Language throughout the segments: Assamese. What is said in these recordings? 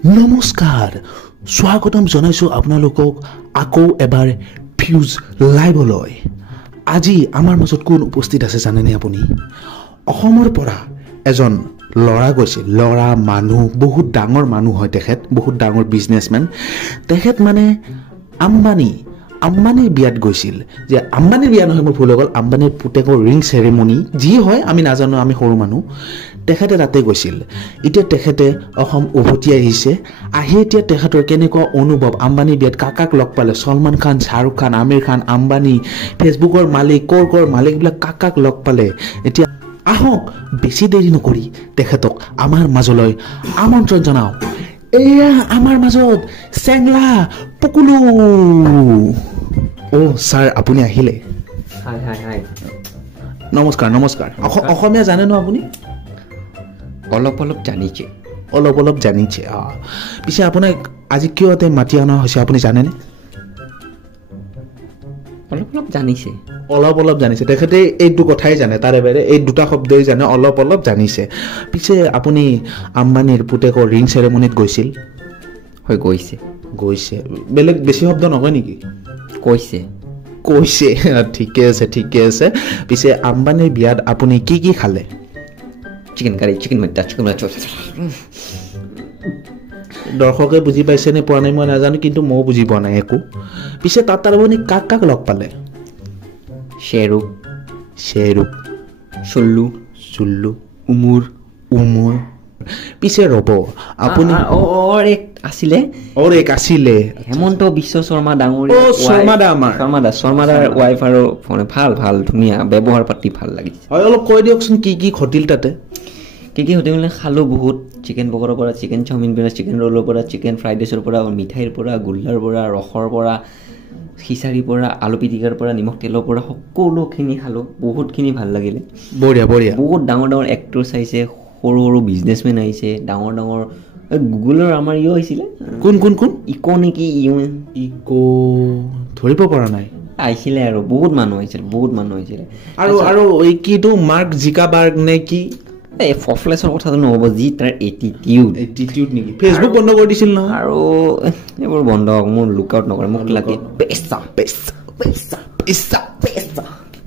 নমস্কাৰ স্বাগতম জনাইছোঁ আপোনালোকক আকৌ এবাৰ ফিউজ লাইভলৈ। আজি আমাৰ মাজত কোন উপস্থিত আছে জানেনে আপুনি? অসমৰ পৰা এজন ল'ৰা গৈছিল, ল'ৰা মানুহ, বহুত ডাঙৰ মানুহ হয় তেখেত, বহুত ডাঙৰ বিজনেছমেন তেখেত, মানে আম্বানীৰ বিয়াত গৈছিল। যে আম্বানীৰ বিয়া নহয়, মোৰ ভুল হৈ গ'ল, আম্বানীৰ পুতেকৰ ৰিং চেৰেমনি যি হয় আমি নাজানো, আমি সৰু মানুহ। তেখেতে তাতে গৈছিল। এতিয়া তেখেতে অসম উভতি আহিছে। আহি এতিয়া তেখেতৰ কেনেকুৱা অনুভৱ, আম্বানীৰ বিয়াত কাক লগ পালে, ছলমান খান, শ্বাহৰুখ খান, আমিৰ খান, আম্বানী, ফেচবুকৰ মালিক, কৰ মালিক, এইবিলাক কাক লগ পালে। এতিয়া আহক বেছি দেৰি নকৰি তেখেতক আমাৰ মাজলৈ আমন্ত্ৰণ জনাওঁ। এয়া আমাৰ মাজত চেংলা পকুলু। ছাৰ আপুনি আহিলে? নমস্কাৰ। অসমীয়া জানে ন আপুনি? অলপ জানিছে। পিছে আপোনাক আজি কিয় মাতি অনা হৈছে আপুনি জানেনে? অলপ জানিছে তেখেতে এইটো কথাই জানে, তাৰে বাহিৰে এই দুটা শব্দই জানে, অলপ জানিছে। পিছে আপুনি আম্বানীৰ পুতেকৰ ৰিং চেৰেমনিত গৈছিল? হয়, গৈছে। বেলেগ বেছি শব্দ নকয় নেকি? কৈছে। ঠিকে আছে। পিছে আম্বানীৰ বিয়াত আপুনি কি খালে? চিকেন কাৰী, চিকেন মট্টা, দৰ্শকে বুজি পাইছে নে পোৱা নাই মই নাজানো, কিন্তু ময়ো বুজি পোৱা নাই একো। পিছে তাত আপুনি কাক লগ পালে? শ্বেৰুখ, চুল্লু, উমুৰ। পিছে ৰ'ব আপুনি আছিলে হেমন্ত বিশ্ব শৰ্মা ডাঙৰীয়া, শৰ্মাদাৰ ৱাইফ, আৰু ভাল ধুনীয়া, ব্যৱহাৰ পাতি ভাল লাগিছে। হয়, অলপ কৈ দিয়কচোন কি ঘটিল তাতে? কি ঘটিল মানে খালোঁ বহুত, চিকেন পকৰাৰ পৰা, চিকেন চাওমিন পৰা, চিকেন ৰোলৰ পৰা, চিকেন ফ্ৰাইড ৰাইচৰ পৰা, মিঠাইৰ পৰা, গোল্লাৰ পৰা, ৰসৰ পৰা, খিচাৰিৰ পৰা, আলু পিটিকাৰ পৰা, নিমখ তেলৰ পৰা, সকলোখিনি খালোঁ। বহুতখিনি ভাল লাগিলে। বঢ়িয়া। বহুত ডাঙৰ এক্টৰছ আহিছে, সৰু বিজনেছমেন আহিছে, ডাঙৰ গুগলৰ আমাৰ আহিছিলে। কোন ইকো নেকি? ইকো ধৰিব পৰা নাই। আহিছিলে আৰু বহুত মানুহ আহিছিলে। আৰু এই কিটো মাৰ্ক জিকাবাৰ্গ নে কি? এই ফফলেছৰ কথাটো নহ'ব, যি তাৰ এটিটিউড নেকি? ফেচবুক বন্ধ কৰি দিছিল নহয়। আৰু এইবোৰ বন্ধ, মোৰ লুক আউট নকৰে, মোক লাগে পেচা।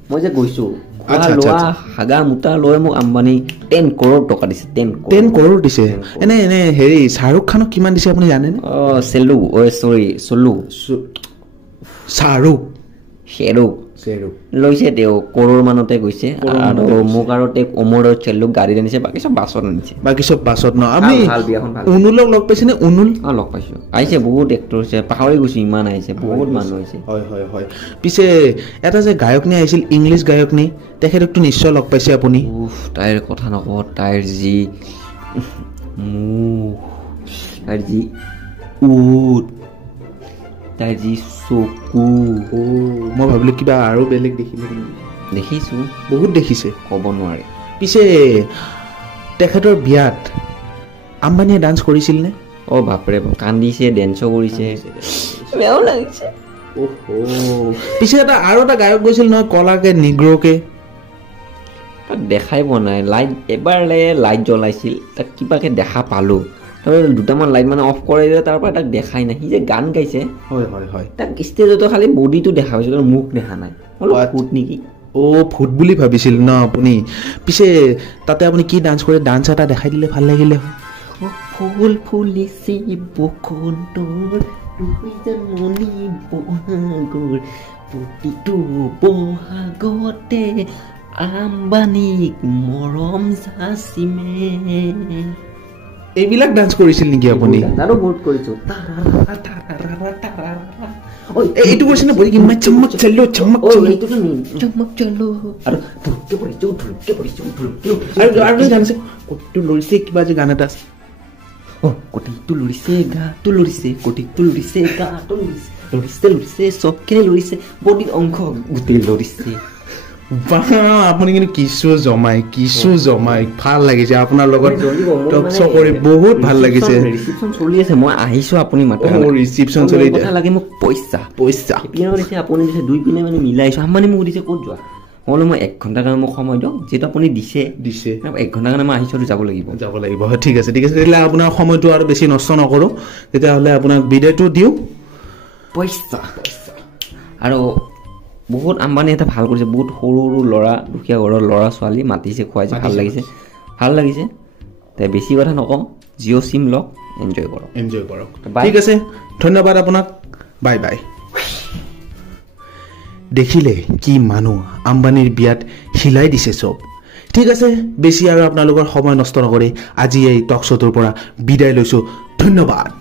মই যে গৈছো লোৱা হাগা মোটা লৈ মোক আম্বানী 10 কৰোৰ টকা দিছে। 10 কৰোৰ দিছে। এনে হেৰি শ্বাহৰুখ খানক কিমান দিছে আপুনি জানেনে? শ্বেৰুখ লৈছে, তেওঁ কৰোৰ মানতে গৈছে। আৰু মোক আৰু তেওঁক অমৰ চেল্লুক গাড়ীত আনিছে, বাকী চব বাছত ন। আমি উনুলক লগ পাইছে নে? লগ পাইছো, আহিছে বহুত এক্টৰ হৈছে, পাহৰি গৈছো, ইমান আহিছে, বহুত মানুহ আহিছে। হয়। পিছে এটা যে গায়কনী আহিছিল, ইংলিছ গায়কনী, তেখেতকতো নিশ্চয় লগ পাইছে আপুনি? তাইৰ কথা নকওঁ, তাইৰ যি তাইৰ যি চকু, মই ভাবিলো কিবা আৰু বেলেগ দেখিছো, বহুত দেখিছে, ক'ব নোৱাৰে। পিছে তেখেতৰ বিয়াত আম্বানীয়ে ডান্স কৰিছিল নে? বাপৰে, কান্দিছে, ডেন্সো কৰিছে, বেয়াও লাগিছে। পিছে আৰু এটা গায়ক গৈছিল নহয়, কলাকে নিগ্ৰকে, তাক দেখাই পোৱা নাই। এবাৰ লাইট জ্বলাইছিল, তাক কিবাকে দেখা পালো, দুটামান লাইট মানে অফ কৰাই দিলে, তাৰ পৰা তাক দেখাই নাই। সি যে গান গাইছে, হয়, তাক ষ্টেজতো খালি বডিটো দেখা পাইছে, মুখ দেখা নাই। ফুট নেকি? ফুট বুলি ভাবিছিল ন আপুনি? পিছে তাতে আপুনি কি ডান্স কৰে, ডান্স এটা দেখাই দিলে ভাল লাগিলে হয়। ফুল ফুলিছে বসন্তৰ, বহাগৰ প্ৰতিটো বহাগতে আম্বানীক মৰম যাচিমে। এইবিলাক ডান্স কৰিছিল নেকি আপুনি? আৰু বহুত কৰিছো। এইটো কৰিছে নে? কিমান চমক চলো আৰু জানিছে কটিটো লৰিছে, কিবা যে গান এটা আছে, কটিটো লৰিছে, গাটো লৰিছে, কটিটো লৰিছে, গাটো লৰিছে, চবখিনি লৰিছে, বডিৰ অংশ গোটেই লৰিছে। আপুনি কিন্তু কিছু জমাই ভাল লাগিছে আপোনাৰ লগত কৰি, বহুত ভাল লাগিছে। ৰিচিপশ্যন চলি আছে, মই আহিছো, আপুনি মাতে ৰিচিপশ্যন চলি লাগে মোক পইচা। আপুনি দিছে 2 পিনে মানে মিলাইছো। আম্বানী মোক দিছে ক'ত যোৱা, বোলো মই 1 ঘণ্টাৰ কাৰণে মোক সময় দিয়ক যেটো আপুনি দিছে 1 ঘণ্টাৰ কাৰণে মই আহিছো যাব লাগিব ঠিক আছে তেতিয়াহ'লে আপোনাৰ সময়টো আৰু বেছি নষ্ট নকৰো তেতিয়াহ'লে আপোনাক বিদায়টো দিওঁ পইচা আৰু বহুত আম্বানী এটা ভাল কৰিছে বহুত সৰু সৰু ল'ৰা দুখীয়া ঘৰৰ ল'ৰা ছোৱালী মাতিছে খুৱাইছে ভাল লাগিছে তে বেছি কথা নকওঁ জিঅ' সিম লওক এনজয় কৰক ঠিক আছে ধন্যবাদ আপোনাক বাই বাই দেখিলে কি মানুহ আম্বানীৰ বিয়াত হিলাই দিছে চব ঠিক আছে বেছি আৰু আপোনালোকৰ সময় নষ্ট নকৰি আজি এই টক শ্ব'টোৰ পৰা বিদায় লৈছো ধন্যবাদ